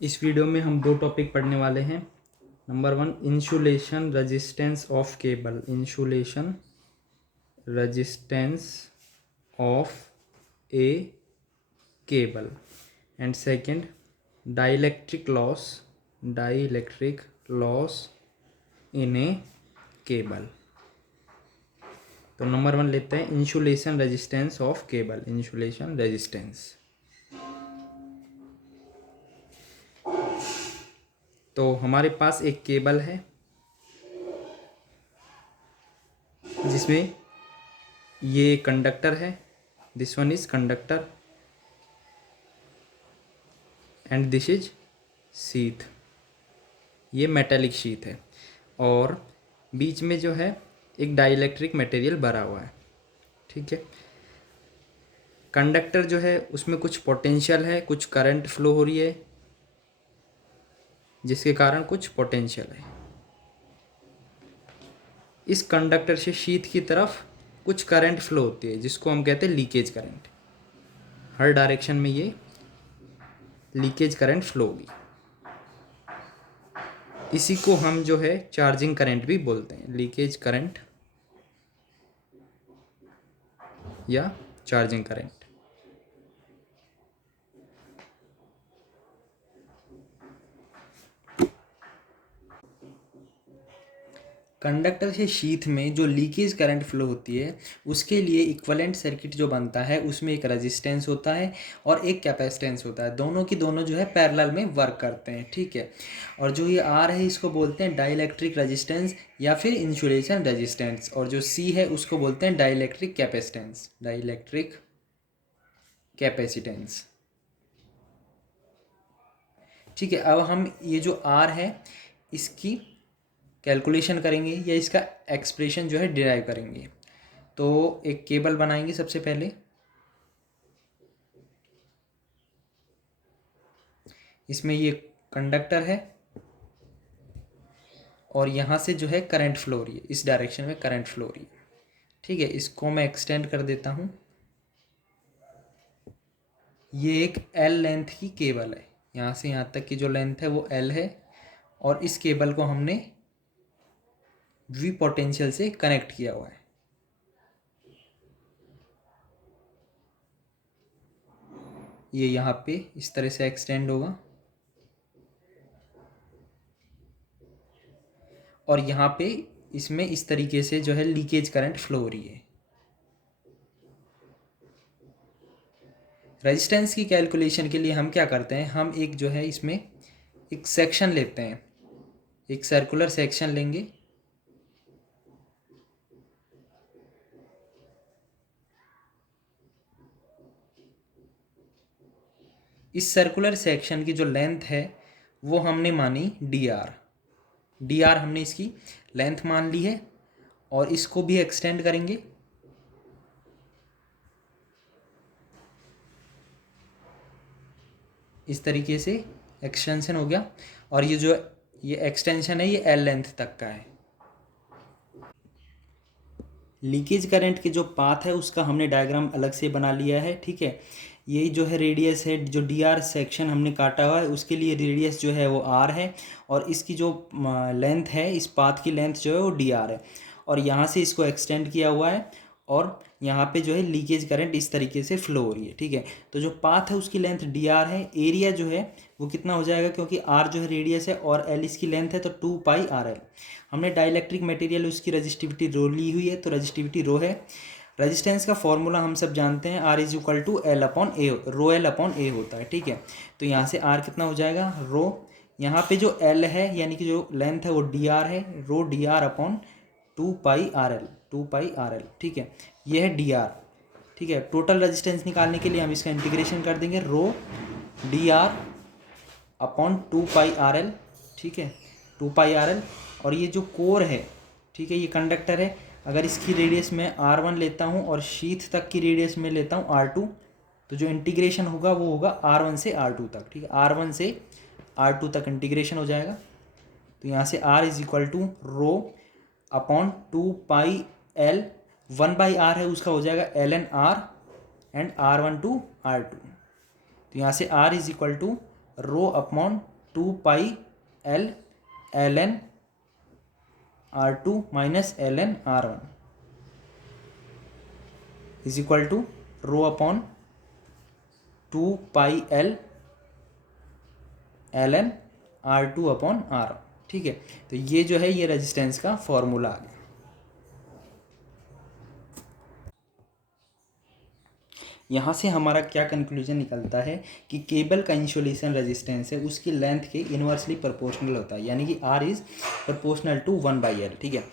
इस वीडियो में हम दो टॉपिक पढ़ने वाले हैं। Number 1, insulation resistance of cable, insulation resistance of a cable, and second dielectric loss in a cable. तो नंबर 1 लेते हैं, insulation resistance of cable, insulation resistance. तो हमारे पास एक केबल है जिसमें ये कंडक्टर है, this one is conductor and this is sheath, ये मेटेलिक शीथ है और बीच में जो है एक डाइलेक्ट्रिक मटेरियल भरा हुआ है। ठीक है, कंडक्टर जो है उसमें कुछ पोटेंशियल है, कुछ करंट फ्लो हो रही है जिसके कारण कुछ पोटेंशियल है। इस कंडक्टर से शीथ की तरफ कुछ करंट फ्लो होती है जिसको हम कहते हैं लीकेज करंट। हर डायरेक्शन में ये लीकेज करंट फ्लो होगी। इसी को हम जो है चार्जिंग करंट भी बोलते हैं, लीकेज करंट या चार्जिंग करंट। कंडक्टर से शीथ में जो लीकेज करंट फ्लो होती है उसके लिए इक्विवेलेंट सर्किट जो बनता है उसमें एक रेजिस्टेंस होता है और एक कैपेसिटेंस होता है। दोनों की दोनों जो है पैरेलल में वर्क करते हैं। ठीक है, और जो ये आर है इसको बोलते हैं डाइलेक्ट्रिक रेजिस्टेंस या फिर इंसुलेशन रेजिस्टेंस, और जो सी है उसको बोलते हैं डाइलेक्ट्रिक कैपेसिटेंस, डाइलेक्ट्रिक कैपेसिटेंस। ठीक है, अब हम ये जो आर है इसकी कैलकुलेशन करेंगे या इसका एक्सप्रेशन जो है डिराइव करेंगे। तो एक केबल बनाएंगे सबसे पहले, इसमें ये कंडक्टर है और यहाँ से जो है करंट फ्लो हो रही है, इस डायरेक्शन में करंट फ्लो हो रही है। ठीक है, इसको मैं एक्सटेंड कर देता हूँ। ये एक एल लेंथ की केबल है, यहाँ से यहाँ तक की जो लेंथ है वो एल है और इस केबल को हमने वी पोटेंशियल से कनेक्ट किया हुआ है। ये यहाँ पे इस तरह से एक्सटेंड होगा और यहाँ पे इसमें इस तरीके से जो है लीकेज करंट फ्लो हो रही है। रेजिस्टेंस की कैलकुलेशन के लिए हम क्या करते हैं, हम एक जो है इसमें एक सेक्शन लेते हैं, एक सर्कुलर सेक्शन लेंगे। इस सर्कुलर सेक्शन की जो लेंथ है वो हमने मानी डी आर हमने इसकी लेंथ मान ली है और इसको भी एक्सटेंड करेंगे। इस तरीके से एक्सटेंशन हो गया और ये जो ये एक्सटेंशन है ये एल लेंथ तक का है। लीकेज करंट के जो पाथ है उसका हमने डायग्राम अलग से बना लिया है। ठीक है, यही जो है रेडियस है, जो डी आर सेक्शन हमने काटा हुआ है उसके लिए रेडियस जो है वो आर है और इसकी जो लेंथ है, इस पाथ की लेंथ जो है वो डी आर है और यहाँ से इसको एक्सटेंड किया हुआ है और यहाँ पे जो है लीकेज करंट इस तरीके से फ्लो हो रही है। ठीक है, तो जो पाथ है उसकी लेंथ डी आर है, एरिया जो है वो कितना हो जाएगा, क्योंकि आर जो है रेडियस है और एल इसकी लेंथ है तो 2πRL। हमने डाइलेक्ट्रिक मटेरियल उसकी रजिस्टिविटी रो ली हुई है तो रजिस्टिविटी रो है। रेजिस्टेंस का फॉर्मूला हम सब जानते हैं, R is equal to L upon A, rho L upon A होता है। ठीक है, तो यहाँ से आर कितना हो जाएगा, रो यहाँ पे जो एल है यानी कि जो लेंथ है वो डी आर है, rho D R upon 2πRL। ठीक है, ये है डी आर। ठीक है, टोटल रेजिस्टेंस निकालने के लिए हम इसका इंटीग्रेशन कर देंगे, rho D R upon 2πRL। ठीक है, 2πRL। और ये जो कोर है, ठीक है, ये कंडक्टर है, अगर इसकी रेडियस मैं R1 लेता हूँ और शीथ तक की रेडियस में लेता हूँ R2, तो जो इंटीग्रेशन होगा वो होगा R1 से R2 तक। ठीक है, R1 से R2 तक इंटीग्रेशन हो जाएगा। तो यहाँ से R is equal to rho upon 2πL, 1/R है उसका हो जाएगा ln R and R1 to R2। तो यहाँ से R is equal to rho upon 2πl ln R2 minus ln R1 is equal to rho upon 2πl ln R2 upon R1। ठीक है, तो ये जो है ये रेजिस्टेंस का फॉर्मूला आ गया। यहाँ से हमारा क्या कंक्लूजन निकलता है कि केबल का इंसुलेशन रेजिस्टेंस है उसकी लेंथ के इन्वर्सली प्रोपोर्शनल होता है, यानी कि R is proportional to 1/L। ठीक है,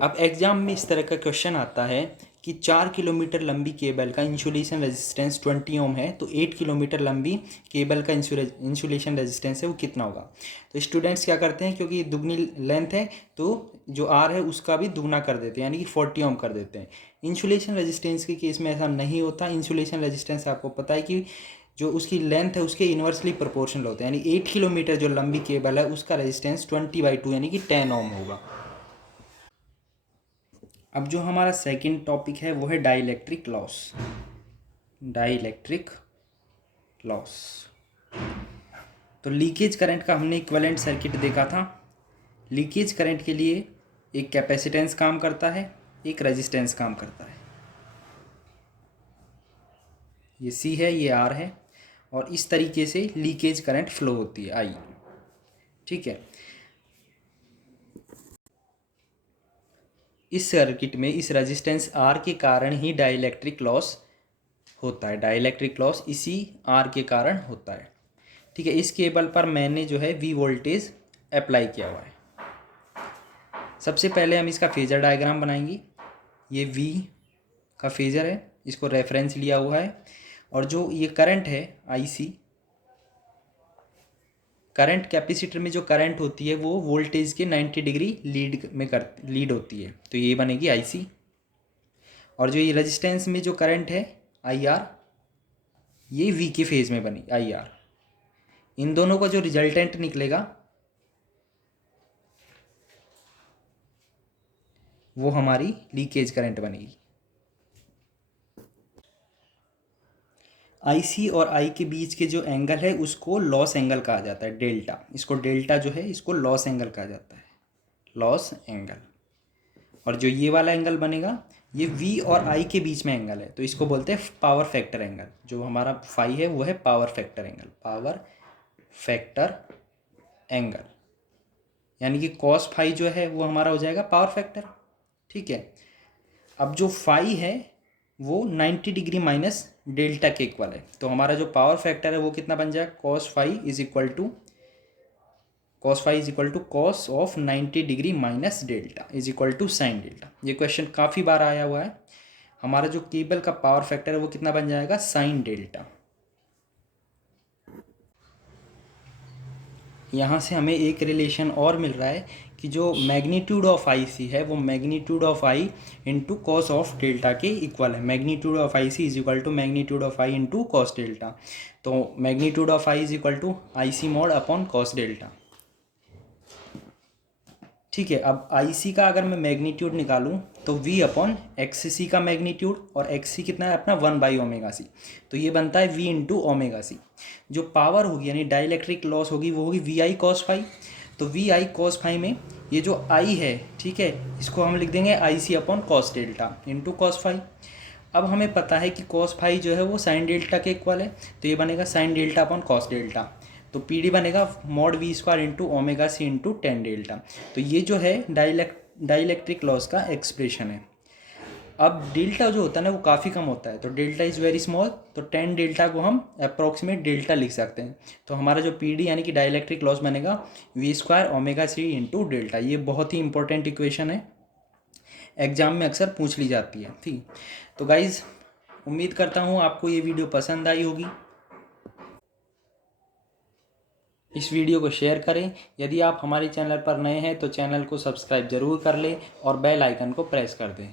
अब एग्जाम में इस तरह का क्वेश्चन आता है कि 4 किलोमीटर लंबी केबल का इंसुलेशन रेजिस्टेंस 20 ओम है, तो 8 किलोमीटर लंबी केबल का इंसुलेशन रेजिस्टेंस है वो कितना होगा। तो स्टूडेंट्स क्या करते हैं, क्योंकि दुगनी लेंथ है तो जो आर है उसका भी दुगना कर देते हैं, यानी कि 40 ओम कर देते हैं। इंसुलेशन रेजिस्टेंस के केस में ऐसा नहीं होता। इंसुलेशन रेजिस्टेंस आपको पता है कि जो उसकी लेंथ है उसके इन्वर्सली प्रोपोर्शनल होता है, यानी 8 किलोमीटर जो लंबी केबल है उसका रेजिस्टेंस 20/2 यानी कि 10 ओम होगा। अब जो हमारा सेकंड टॉपिक है वो है डाइलेक्ट्रिक लॉस। डाइलेक्ट्रिक लॉस, तो लीकेज करंट का हमने इक्विवेलेंट सर्किट देखा था। लीकेज करंट के लिए एक कैपेसिटेंस काम करता है, एक रेजिस्टेंस काम करता है। ये C है, ये R है, और इस तरीके से लीकेज करंट फ्लो होती है I। ठीक है, इस सर्किट में इस रेजिस्टेंस R के कारण ही डाइलेक्ट्रिक लॉस होता है। डाइलेक्ट्रिक लॉस इसी R के कारण होता है। ठीक है, इस केबल पर मैंने जो है V वोल्टेज अप्लाई किया हुआ है। सबसे पहले हम इसका फेजर डायग्राम बनाएंगे। ये V का फेजर है, इसको रेफरेंस लिया हुआ है, और जो ये करंट है IC, करंट कैपेसिटर में जो करंट होती है वो वोल्टेज के 90 डिग्री लीड होती है, तो ये बनेगी IC। और जो ये रेजिस्टेंस में जो करंट है IR, ये V के फेज में बनी IR। इन दोनों का जो रिजल्टेंट निकलेगा वो हमारी लीकेज करंट बनेगी। IC और I के बीच के जो एंगल है उसको लॉस एंगल कहा जाता है, डेल्टा। इसको डेल्टा जो है इसको लॉस एंगल कहा जाता है, लॉस एंगल। और जो ये वाला एंगल बनेगा ये V और I के बीच में एंगल है, तो इसको बोलते हैं पावर फैक्टर एंगल। जो हमारा फाई है वो है power factor angle, power factor angle, यानी कि कॉस फाई जो है वो हमारा हो जाएगा पावर फैक्टर। ठीक है, अब जो फाई है वो 90 डिग्री माइनस डेल्टा के इक्वल है, तो हमारा जो पावर फैक्टर है वो कितना बन जाएगा, cos phi is equal to cos of 90 degree minus delta is equal to sine delta. ये क्वेश्चन काफ़ी बार आया हुआ है। हमारा जो केबल का पावर फैक्टर है वो कितना बन जाएगा, साइन डेल्टा। यहाँ से हमें एक रिलेशन और मिल रहा है कि जो मैग्नीट्यूड ऑफ IC है वो magnitude of I into cos of delta के इक्वल है। Magnitude of IC is equal to magnitude of I into cos delta. तो magnitude of I is equal to IC mod upon cos delta. ठीक है, अब IC का अगर मैं magnitude निकालूं तो V अपॉन XC का मैग्नीट्यूड, और XC कितना है अपना 1/ωc, तो ये बनता है V इंटू ωc। जो पावर होगी यानी डाइलेक्ट्रिक लॉस होगी वो होगी VI cos फाई। तो VI cos फाई में ये जो I है, ठीक है, इसको हम लिख देंगे IC upon cos delta into cos phi. अब हमें पता है कि कॉस फाई जो है वो साइन डेल्टा के इक्वल है, तो ये बनेगा sine delta upon cos delta. तो PD बनेगा mod V² into ωc into tan delta. तो ये जो है डाइलेक्ट्रिक लॉस का एक्सप्रेशन है। अब डेल्टा जो होता है ना वो काफ़ी कम होता है, तो डेल्टा इज़ वेरी स्मॉल, तो टेन डेल्टा को हम अप्रॉक्सीमेट डेल्टा लिख सकते हैं। तो हमारा जो PD यानी कि डाइलेक्ट्रिक लॉस बनेगा V² ωc इंटू डेल्टा। ये बहुत ही इंपॉर्टेंट इक्वेशन है, एग्जाम में अक्सर पूछ ली जाती है। ठीक, तो गाइज़ उम्मीद करता हूँ आपको ये वीडियो पसंद आई होगी। इस वीडियो को शेयर करें। यदि आप हमारे चैनल पर नए हैं तो चैनल को सब्सक्राइब ज़रूर कर लें और बेल आइकन को प्रेस कर दें।